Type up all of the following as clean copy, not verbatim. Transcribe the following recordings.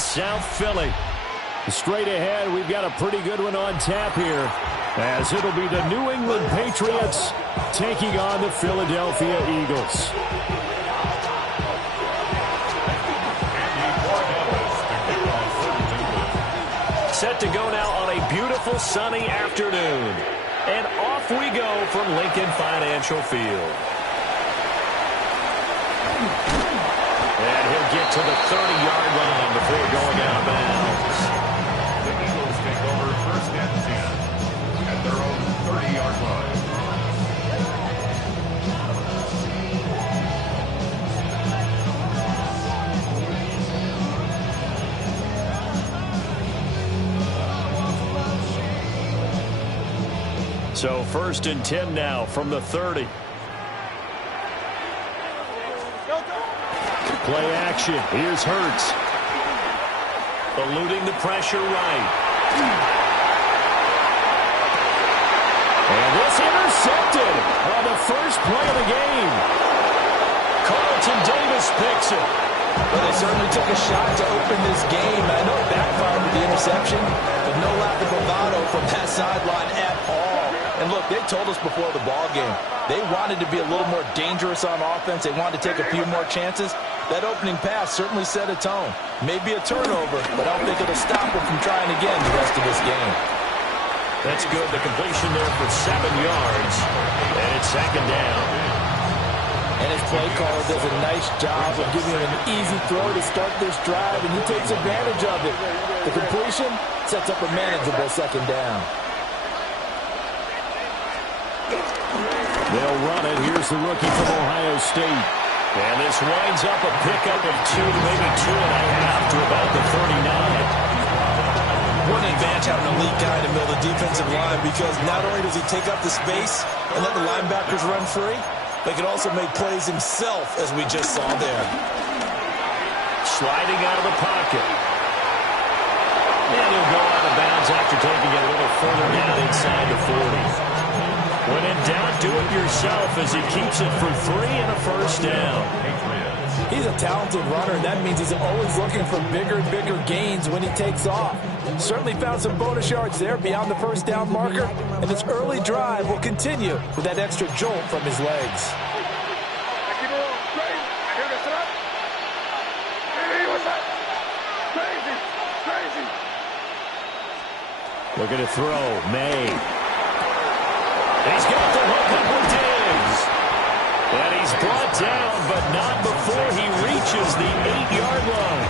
South Philly. Straight ahead, we've got a pretty good one on tap here, as it'll be the New England Patriots taking on the Philadelphia Eagles. Set to go now on a beautiful sunny afternoon. And off we go from Lincoln Financial Field. And he'll get to the 30-yard line before going out of bounds. The Eagles take over first and 10 at their own 30-yard line. So first and 10 now from the 30. Play action. Here's Hurts. Eluding the pressure right. And this intercepted on the first play of the game. Carlton Davis picks it. Well, they certainly took a shot to open this game. I know it backfired with the interception, but no lack of bravado from that sideline at all. And look, they told us before the ball game, they wanted to be a little more dangerous on offense. They wanted to take a few more chances. That opening pass certainly set a tone. Maybe a turnover, but I don't think it'll stop them from trying again the rest of this game. That's good. The completion there for 7 yards. And it's second down. And his play caller does a nice job of giving him an easy throw to start this drive, and he takes advantage of it. The completion sets up a manageable second down. They'll run it. Here's the rookie from Ohio State. And this winds up a pickup of 2, maybe 2.5 to about the 39. One advantage having an elite guy in the middle of the defensive line, because not only does he take up the space and let the linebackers run free, but he can also make plays himself, as we just saw there. Sliding out of the pocket. And he'll go out of bounds after taking it a little further down inside the 40. When in doubt, do it yourself as he keeps it for 3 and a first down. He's a talented runner, and that means he's always looking for bigger and bigger gains when he takes off. Certainly found some bonus yards there beyond the first down marker, and his early drive will continue with that extra jolt from his legs. Looking to throw, May. He's got the hook up with Diggs. And he's brought down, but not before he reaches the 8-yard line.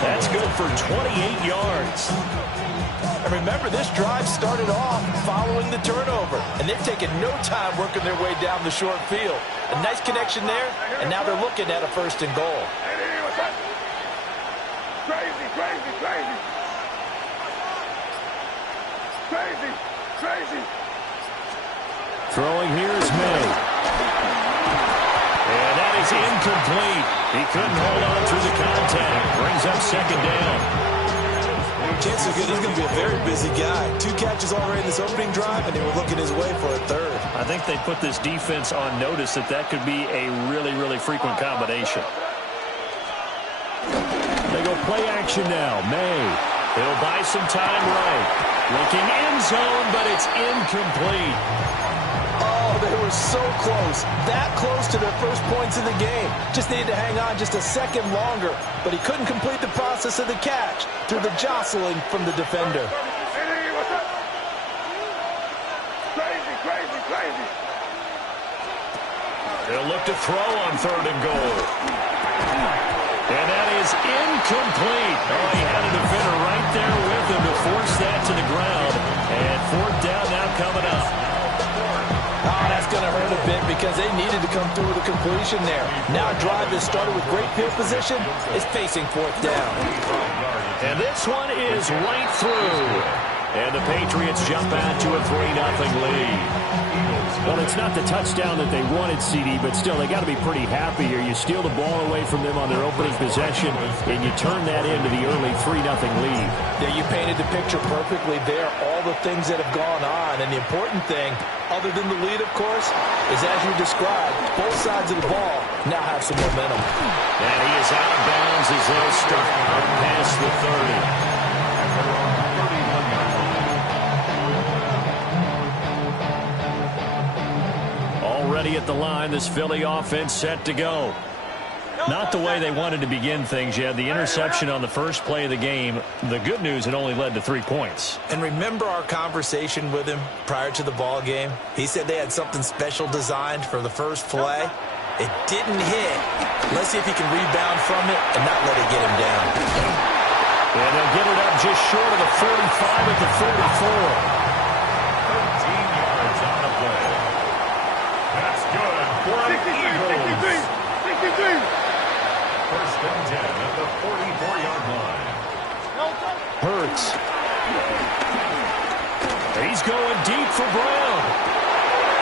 That's good for 28 yards. And remember, this drive started off following the turnover, and they've taken no time working their way down the short field. A nice connection there, and now they're looking at a first and goal. Crazy, crazy, crazy. Crazy, crazy. Throwing here is May. And that is incomplete. He couldn't hold on through the contact. Brings up second down. Chances are good he's going to be a very busy guy. 2 catches already in this opening drive, and they were looking his way for a third. I think they put this defense on notice that could be a really, really frequent combination. They go play action now. May. He'll buy some time right. Looking end zone, but it's incomplete. Oh, they were so close. That close to their first points in the game. Just needed to hang on just a second longer, but he couldn't complete the process of the catch through the jostling from the defender. Crazy, crazy, crazy. They'll look to throw on third and goal. And that is incomplete. Oh, he had a defender right there with him to force that to the ground. And fourth down now coming up. Oh, that's going to hurt a bit because they needed to come through with a completion there. Now a drive that started with great field position is facing fourth down. And this one is right through. And the Patriots jump out to a 3-0 lead. Well, it's not the touchdown that they wanted, CD, but still, they got to be pretty happy here. You steal the ball away from them on their opening possession, and you turn that into the early 3-0 lead. Yeah, you painted the picture perfectly there, all the things that have gone on. And the important thing, other than the lead, of course, is as you described, both sides of the ball now have some momentum. And he is out of bounds as they'll start out past the line. This Philly offense set to go. Not the way they wanted to begin things. You had the interception on the first play of the game. The good news, it only led to 3 points. And remember our conversation with him prior to the ball game? He said they had something special designed for the first play. It didn't hit. Let's see if he can rebound from it and not let it get him down. And they'll get it up just short of the 45 at the 44. 13 yards on the play. That's good for the Eagles. 63. First and 10 at the 44-yard line. Hurts. He's going deep for Brown.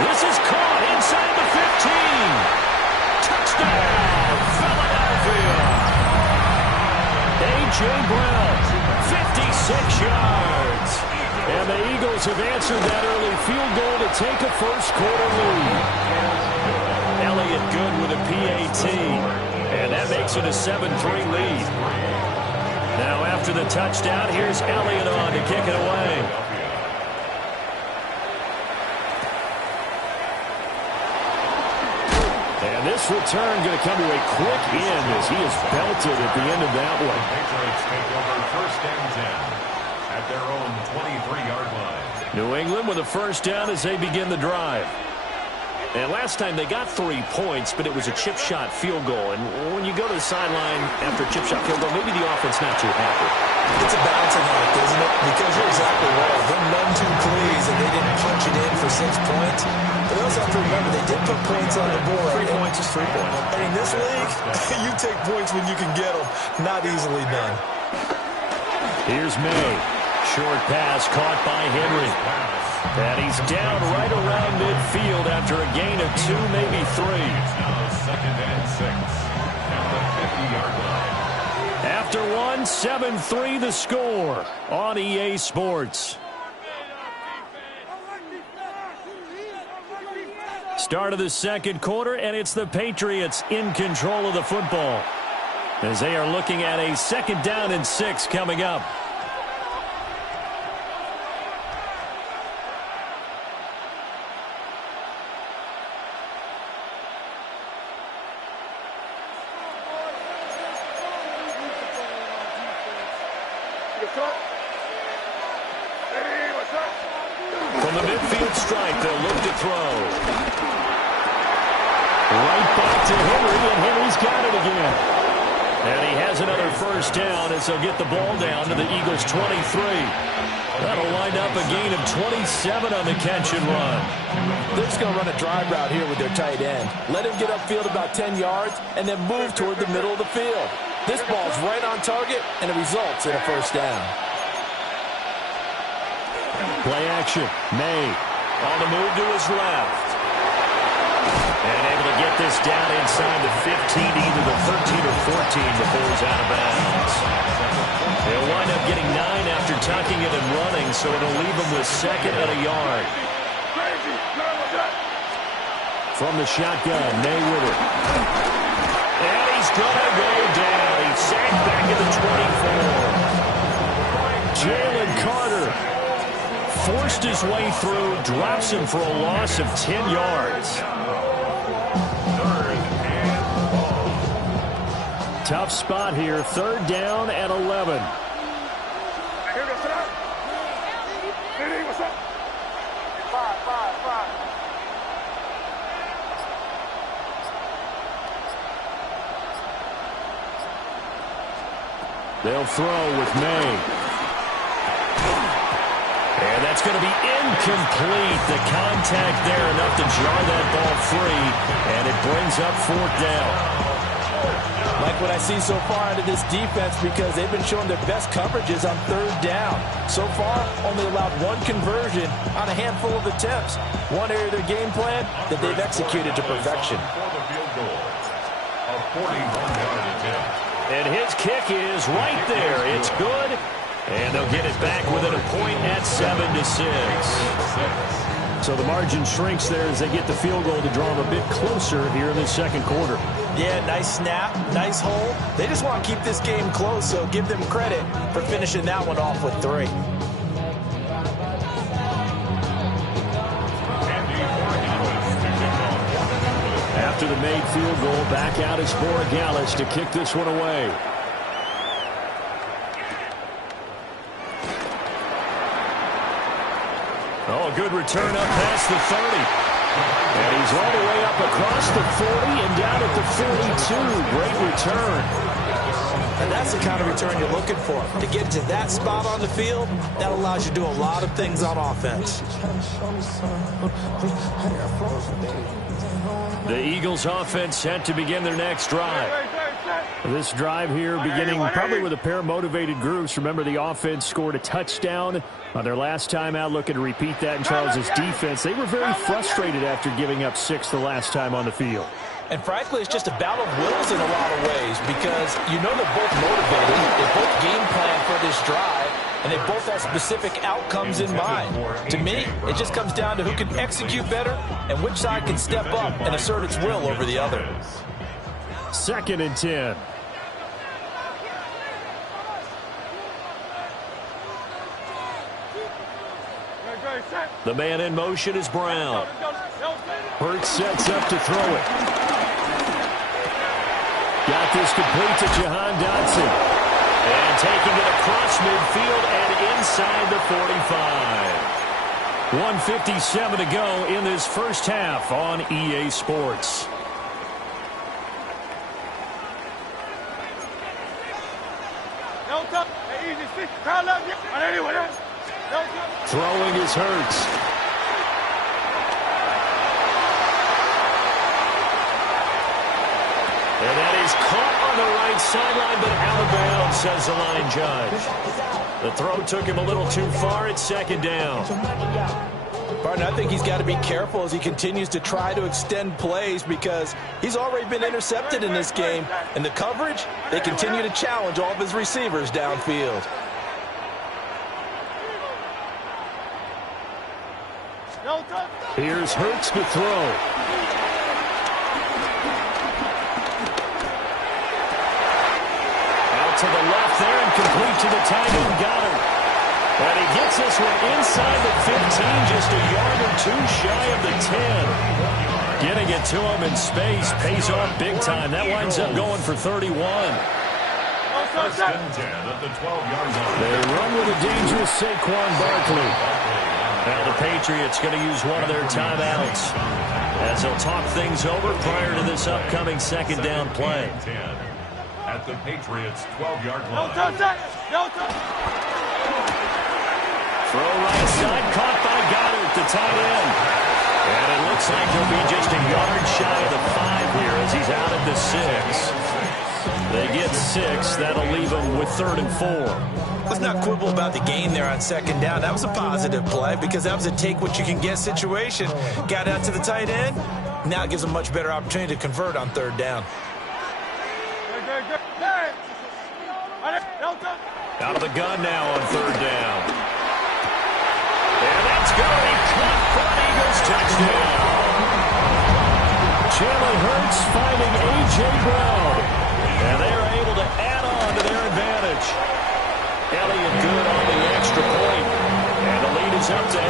This is caught inside the 15. Touchdown, Philadelphia. A.J. Brown, 56 yards. And the Eagles have answered that early field goal to take a first-quarter lead. Elliott good with a PAT. And that makes it a 7-3 lead. Now after the touchdown, here's Elliott on to kick it away. And this return going to come to a quick end as he is belted at the end of that one. Patriots take over first and 10 at their own 23-yard line. New England with a first down as they begin the drive. And last time they got 3 points, but it was a chip shot field goal. And when you go to the sideline after a chip shot field goal, maybe the offense not too happy. It's a balancing act, isn't it? Because you're exactly right. They're none too pleased that they didn't punch it in for 6 points. But they also have to remember they did put points on the board. 3 points is 3 points. And in this league, you take points when you can get them. Not easily done. Here's May. Short pass caught by Henry. And he's down right around midfield after a gain of 2, maybe 3. Now second and 6 at the 50-yard line. After 1, 7-3 the score on EA Sports. Start of the second quarter, and it's the Patriots in control of the football as they are looking at a 2nd down and 6 coming up. From the midfield stripe, they'll look to throw. Right back to Henry, and Henry's got it again. And he has another first down as they'll get the ball down to the Eagles' 23. That'll wind up a gain of 27 on the catch and run. They're just going to run a drive route here with their tight end. Let him get upfield about 10 yards and then move toward the middle of the field. This ball's right on target, and it results in a first down. Play action. May on the move to his left. And able to get this down inside the 15, either the 13 or 14 before he's out of bounds. They'll wind up getting 9 after tucking it and running, so it'll leave them with 2nd and a yard. From the shotgun, May with it. And he's going to go down. He's sacked back at the 24. Jalen Carter forced his way through, drops him for a loss of 10 yards. Tough spot here, 3rd down and 11. They'll throw with May. And that's going to be incomplete. The contact there enough to jar that ball free, and it brings up 4th down. Like what I see so far out of this defense, because they've been showing their best coverages on 3rd down. So far, only allowed 1 conversion on a handful of attempts. One area of their game plan that they've executed to perfection. And his kick is right there. It's good. And they'll get it back within a point at 7-6. So the margin shrinks there as they get the field goal to draw them a bit closer here in the second quarter. Yeah, nice snap, nice hold. They just want to keep this game close, so give them credit for finishing that one off with 3. after the made field goal. Back out is Borregales to kick this one away. Oh, good return up past the 30. And he's all the way up across the 40 and down at the 42. Great return. And that's the kind of return you're looking for. To get to that spot on the field, that allows you to do a lot of things on offense. The Eagles offense set to begin their next drive. This drive here beginning probably with a pair of motivated groups. Remember, the offense scored a touchdown on their last time out. Looking to repeat that in Charles' defense. They were very frustrated after giving up 6 the last time on the field. And frankly, it's just a battle of wills in a lot of ways because you know they're both motivated. They both game plan for this drive, and they both have specific outcomes in mind. To me, it just comes down to who can execute better and which side can step up and assert its will over the other. 2nd and 10. The man in motion is Brown. Hurts sets up to throw it. Got this complete to Jahan Dotson. And taking it across midfield and inside the 45. 1:57 to go in this first half on EA Sports. Throwing is Hurts. And that is caught on the right sideline, but out of bounds, says the line judge. The throw took him a little too far. It's 2nd down. Partner, I think he's got to be careful as he continues to try to extend plays because he's already been intercepted in this game. And the coverage, they continue to challenge all of his receivers downfield. Here's Hurts to throw. To the left there and complete to the tight end. Got him. And he gets this one inside the 15, just a yard or two shy of the 10. Getting it to him in space pays off big time. That winds up going for 31. 1st and 10 at the 12-yard line. They run with a dangerous Saquon Barkley. Now the Patriots going to use one of their timeouts as they'll talk things over prior to this upcoming 2nd down play. At the Patriots' 12-yard line. Throw right side, caught by Goddard, the tight end. And it looks like he'll be just a yard shy of the 5 here as he's out at the 6. They get 6. That'll leave them with 3rd and 4. Let's not quibble about the gain there on 2nd down. That was a positive play because that was a take-what-you-can-get situation. Got out to the tight end. Now it gives them a much better opportunity to convert on 3rd down. Out of the gun now on 3rd down. And that's going to be caught for an Eagles touchdown. Jalen Hurts finding A.J. Brown. And they're able to add on to their advantage. Elliott good on the extra point. And the lead is up to 8.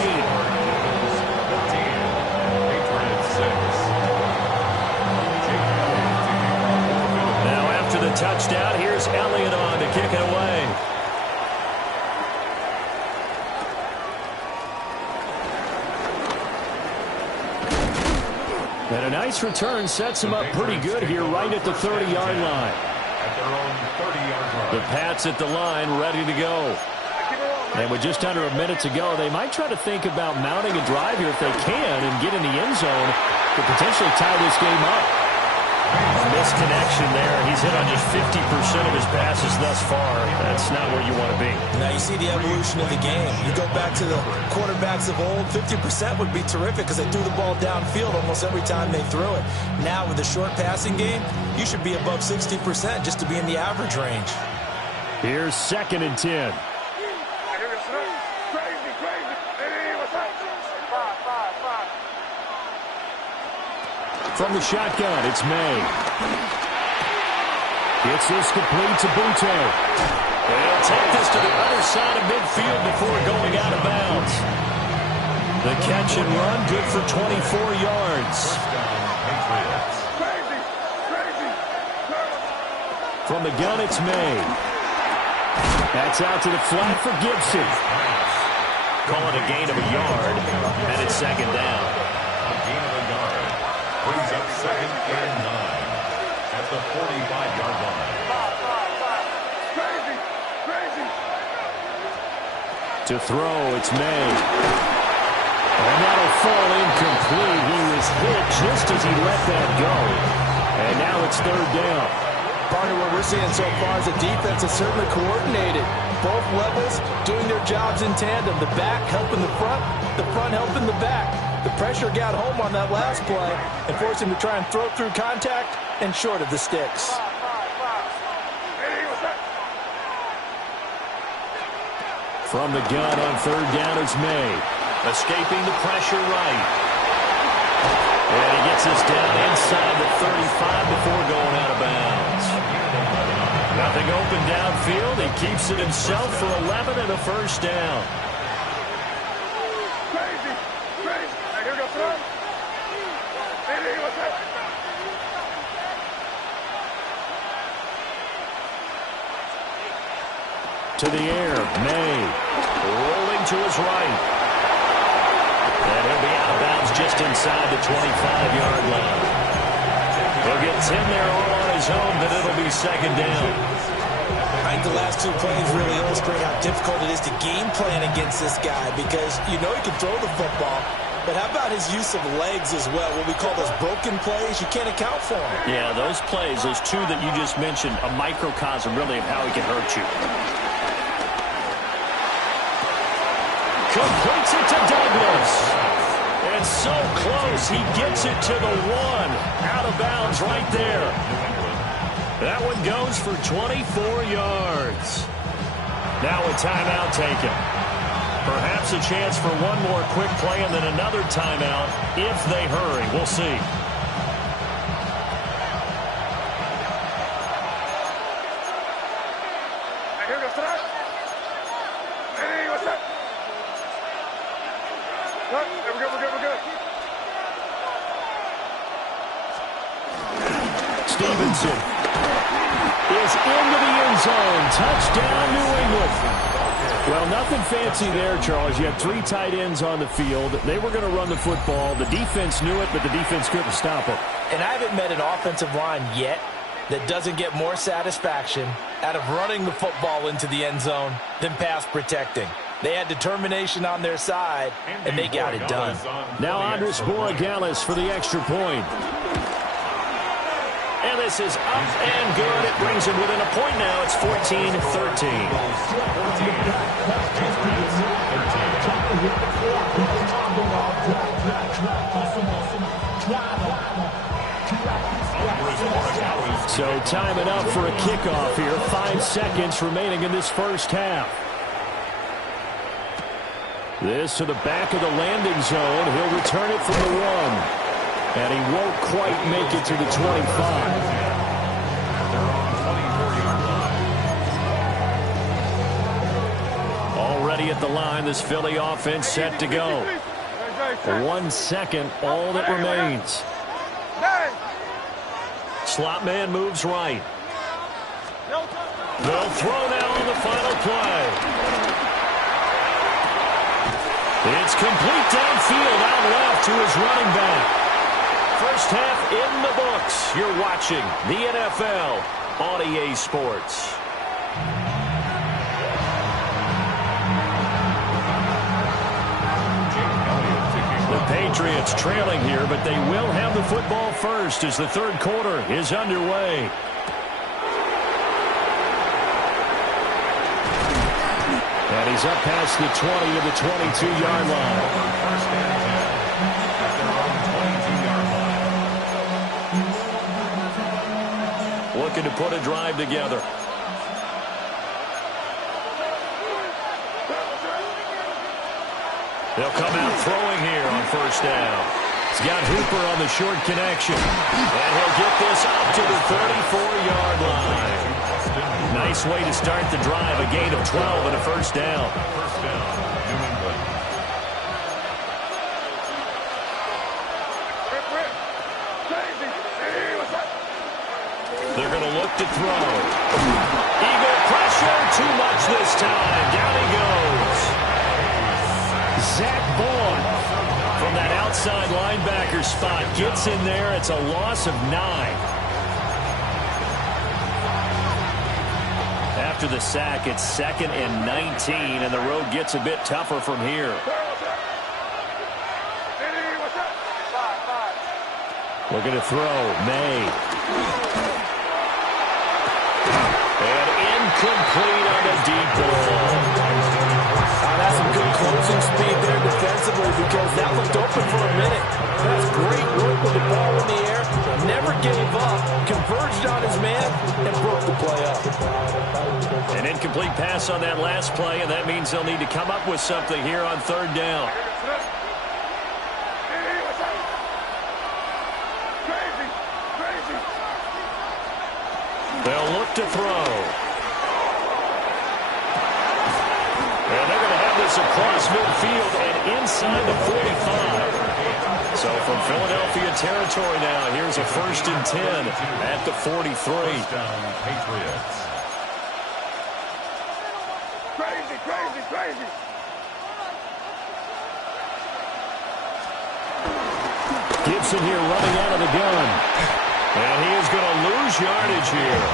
The touchdown. Here's Elliott on to kick it away. And a nice return sets him up pretty good here right at the 30-yard line. At their own 30-yard line. The Pats at the line ready to go. And with just under a minute to go, they might try to think about mounting a drive here if they can and get in the end zone to potentially tie this game up. Missed connection there. He's hit on just 50% of his passes thus far. That's not where you want to be. Now you see the evolution of the game. You go back to the quarterbacks of old, 50% would be terrific because they threw the ball downfield almost every time they threw it. Now with the short passing game, you should be above 60% just to be in the average range. Here's 2nd and 10. From the shotgun, it's May. Gets this complete to Butte. And he'll take this to the other side of midfield before going out of bounds. The catch and run, good for 24 yards. From the gun, it's May. That's out to the flat for Gibson. Call it a gain of a yard, and it's second down. A gain of a yard brings up 2nd and 9 at the 45-yard line. To throw, it's May. And that'll fall incomplete. He was hit just as he let that go. And now it's 3rd down. Partner, what we're seeing so far is the defense is certainly coordinated. Both levels doing their jobs in tandem. The back helping the front helping the back. The pressure got home on that last play and forced him to try and throw through contact and short of the sticks. From the gun on 3rd down is May. Escaping the pressure right. And he gets us down inside the 35 before going out of bounds. Nothing open downfield. He keeps it himself for 11 and a 1st down. To the air, May. Rolling to his right. And he'll be out of bounds just inside the 25-yard line. He'll get 10 there all on his own, but it'll be 2nd down. I think the last 2 plays really illustrate how difficult it is to game plan against this guy because you know he can throw the football, but how about his use of legs as well? What we call those broken plays, you can't account for them. Yeah, those plays, those 2 that you just mentioned, a microcosm really of how he can hurt you. Completes it to Douglas. And so close, he gets it to the 1. Out of bounds right there. That one goes for 24 yards. Now a timeout taken. Perhaps a chance for one more quick play and then another timeout if they hurry. We'll see. Stevenson is into the end zone. Touchdown, New England. Well, nothing fancy there, Charles. You had 3 tight ends on the field. They were going to run the football. The defense knew it, but the defense couldn't stop it. And I haven't met an offensive line yet that doesn't get more satisfaction out of running the football into the end zone than pass protecting. They had determination on their side, and they got it done. Now Andres Borregales for the extra point. And this is up and good. It brings him within a point now. It's 14-13. So time it up for a kickoff here. 5 seconds remaining in this first half. This to the back of the landing zone. He'll return it from the 1. And he won't quite make it to the 25. Already at the line, this Philly offense set to go. 1 second, all that remains. Slot man moves right. They'll throw now on the final play. It's complete downfield, out left to his running back. First half in the books. You're watching the NFL on EA Sports. The Patriots trailing here, but they will have the football first as the 3rd quarter is underway. And he's up past the 20 to the 22-yard line. Looking to put a drive together. They'll come out throwing here on first down. He's got Hooper on the short connection. And he'll get this up to the 34-yard line. Nice way to start the drive. A gain of 12 and a first down. First down, New England. They're going to look to throw. Eagle pressure, too much this time. Down he goes. Zach Bourne from that outside linebacker spot gets in there. It's a loss of 9. After the sack, it's 2nd and 19, and the road gets a bit tougher from here. Looking to throw. May. And incomplete on the deep ball. That's some good closing speed there defensively because that looked open for a minute. That's great work with the ball in the air. Never gave up, converged on his man, and broke the play up. An incomplete pass on that last play, and that means they'll need to come up with something here on 3rd down. They'll look to throw. And they're going to have this across midfield and inside the 45. So from Philadelphia territory now, here's a 1st and 10 at the 43. Patriots. Crazy. Gibson here running out of the gun. And he is going to lose yardage here.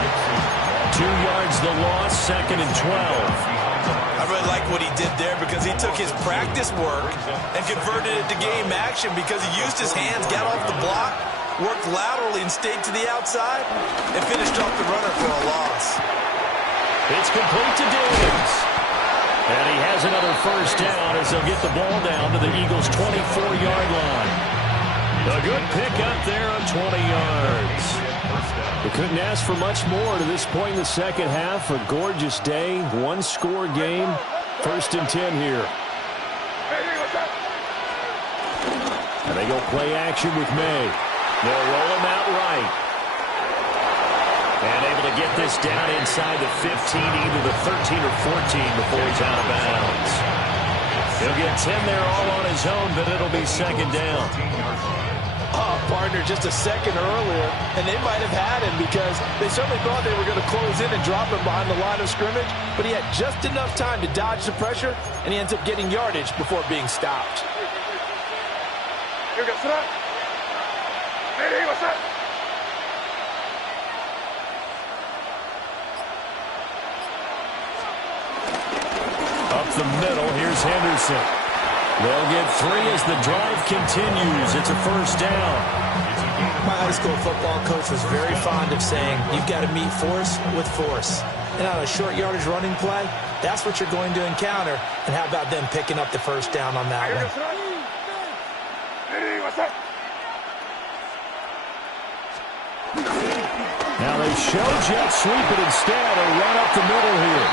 2 yards the loss, 2nd and 12. I really like what he did there because he took his practice work and converted it to game action because he used his hands, got off the block, worked laterally and stayed to the outside, and finished off the runner for a loss. It's complete to Davis. And he has another 1st down as they'll get the ball down to the Eagles' 24-yard line. A good pickup there on 20 yards. We couldn't ask for much more to this point in the second half. A gorgeous day, 1-score game. 1st and 10 here. And they go play action with May. They'll roll him out right. And able to get this down inside the 15, either the 13 or 14 before he's out of bounds. He'll get 10 there all on his own, but it'll be 2nd down. Oh, partner, just a second earlier, and they might have had him because they certainly thought they were going to close in and drop him behind the line of scrimmage, but he had just enough time to dodge the pressure, and he ends up getting yardage before being stopped. Here we go, sit up. Hey, what's up? Up the middle, here's Henderson. They'll get 3 as the drive continues. It's a 1st down. My high school football coach was very fond of saying, you've got to meet force with force. And on a short yardage running play, that's what you're going to encounter. And how about them picking up the 1st down on that one? Hey, what's up? Now they show jet sweep it instead, or run up the middle here.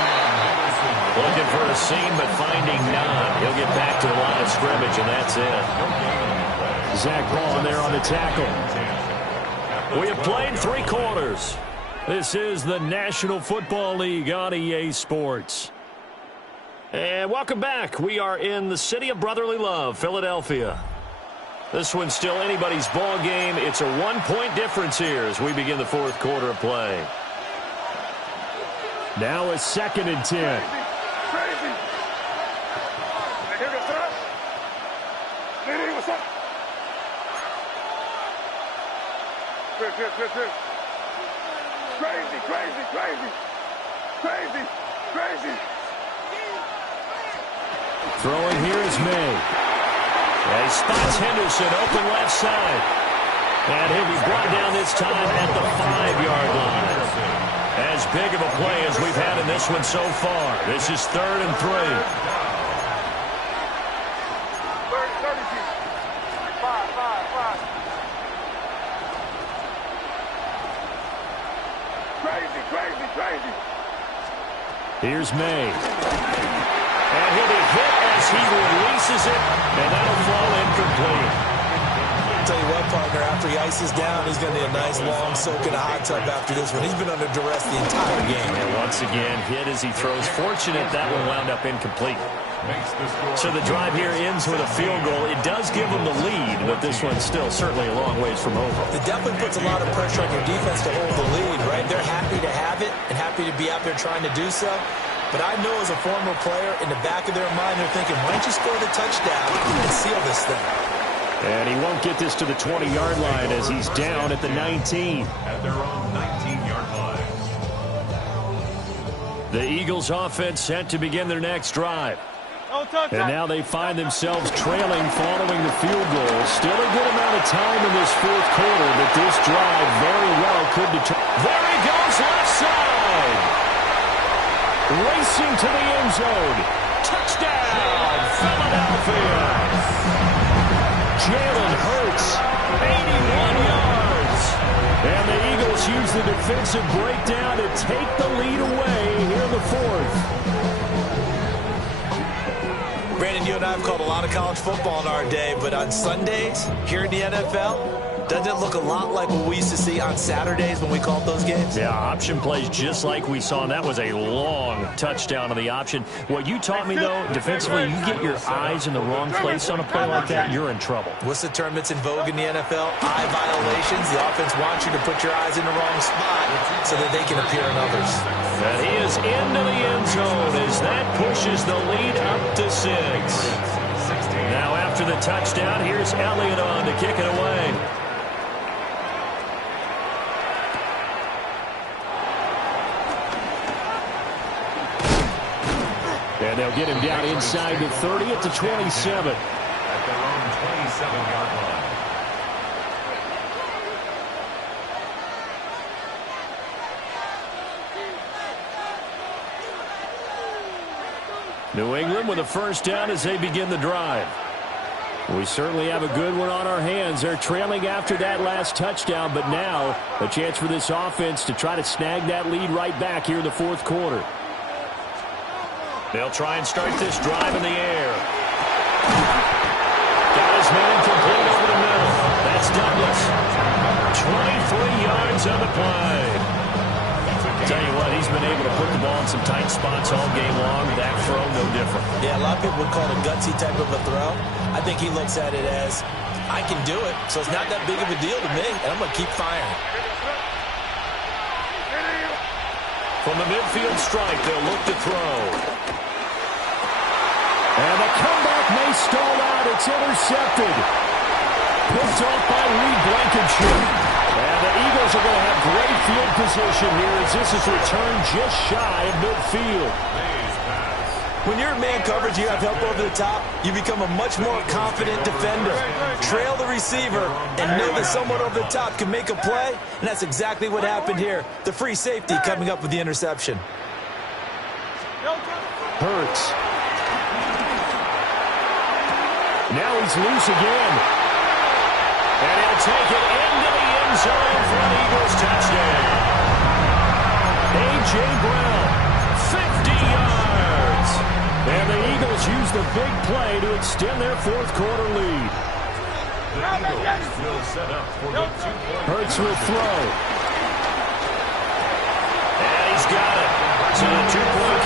Looking for a seam, but finding none. He'll get back to the line of scrimmage, and that's it. Zach Ball there on the tackle. We have played 3 quarters. This is the National Football League on EA Sports. And welcome back. We are in the city of brotherly love, Philadelphia. This one's still anybody's ball game. It's a 1-point difference here as we begin the 4th quarter of play. Now a 2nd and 10. Crazy. Here we go, sit up. Hey, what's up? Good. Crazy. Throwing here is May. And he spots Henderson open left side. And he'll be brought down this time at the 5-yard line. As big of a play as we've had in this one so far. This is 3rd and 3. 32. 5. Crazy. Here's May. And he'll be hit as he releases it. And that'll fall incomplete. Tell you what, partner, after he ices down, he's going to need a nice long soak in a hot tub after this one. He's been under duress the entire game. And once again, hit as he throws. Fortunate that one wound up incomplete. So the drive here ends with a field goal. It does give them the lead, but this one's still certainly a long ways from over. It definitely puts a lot of pressure on your defense to hold the lead, right? They're happy to have it and happy to be out there trying to do so. But I know as a former player, in the back of their mind, they're thinking, why don't you score the touchdown and seal this thing? And he won't get this to the 20-yard line as he's down at the 19. At their own 19-yard line. The Eagles offense set to begin their next drive. And now they find themselves trailing following the field goal. Still a good amount of time in this fourth quarter, but this drive very well could determine. There he goes, left side. Racing to the end zone. Touchdown, Philadelphia. Jalen Hurts, 81 yards. And the Eagles use the defensive breakdown to take the lead away here in the fourth. Brandon, you and I have called a lot of college football in our day, but on Sundays here in the NFL, doesn't it look a lot like what we used to see on Saturdays when we called those games? Yeah, option plays just like we saw, and that was a long touchdown on the option. What you taught me, though, defensively, you get your eyes in the wrong place on a play like that, you're in trouble. What's the term that's in vogue in the NFL? Eye violations. The offense wants you to put your eyes in the wrong spot so that they can appear in others. And he is into the end zone as that pushes the lead up to 6. Now after the touchdown, here's Elliott on to kick it away. And they'll get him down inside the 30 at the 27. At their own 27-yard line. New England with a first down as they begin the drive. We certainly have a good one on our hands. They're trailing after that last touchdown, but now a chance for this offense to try to snag that lead right back here in the fourth quarter. They'll try and start this drive in the air. Got his man complete over the middle. That's Douglas. 23 yards on the play. Tell you what, he's been able to put the ball in some tight spots all game long. That throw, no different. Yeah, a lot of people would call it a gutsy type of a throw. I think he looks at it as, I can do it, so it's not that big of a deal to me, and I'm going to keep firing. From the midfield strike, they'll look to throw. And the comeback may stall out. It's intercepted. Picked off by Reed Blankenship. And the Eagles are going to have great field position here as this is returned just shy of midfield. When you're in man coverage, you have help over the top, you become a much more confident defender. Trail the receiver and know that someone over the top can make a play, and that's exactly what happened here. The free safety coming up with the interception. Hurts. Now he's loose again. And he'll take it into the end zone for an Eagles touchdown. A.J. Brown, 50 yards. And the Eagles use the big play to extend their fourth quarter lead. The Eagles will set up for the 2-point. Hurts will throw. And he's got it. So the 2-point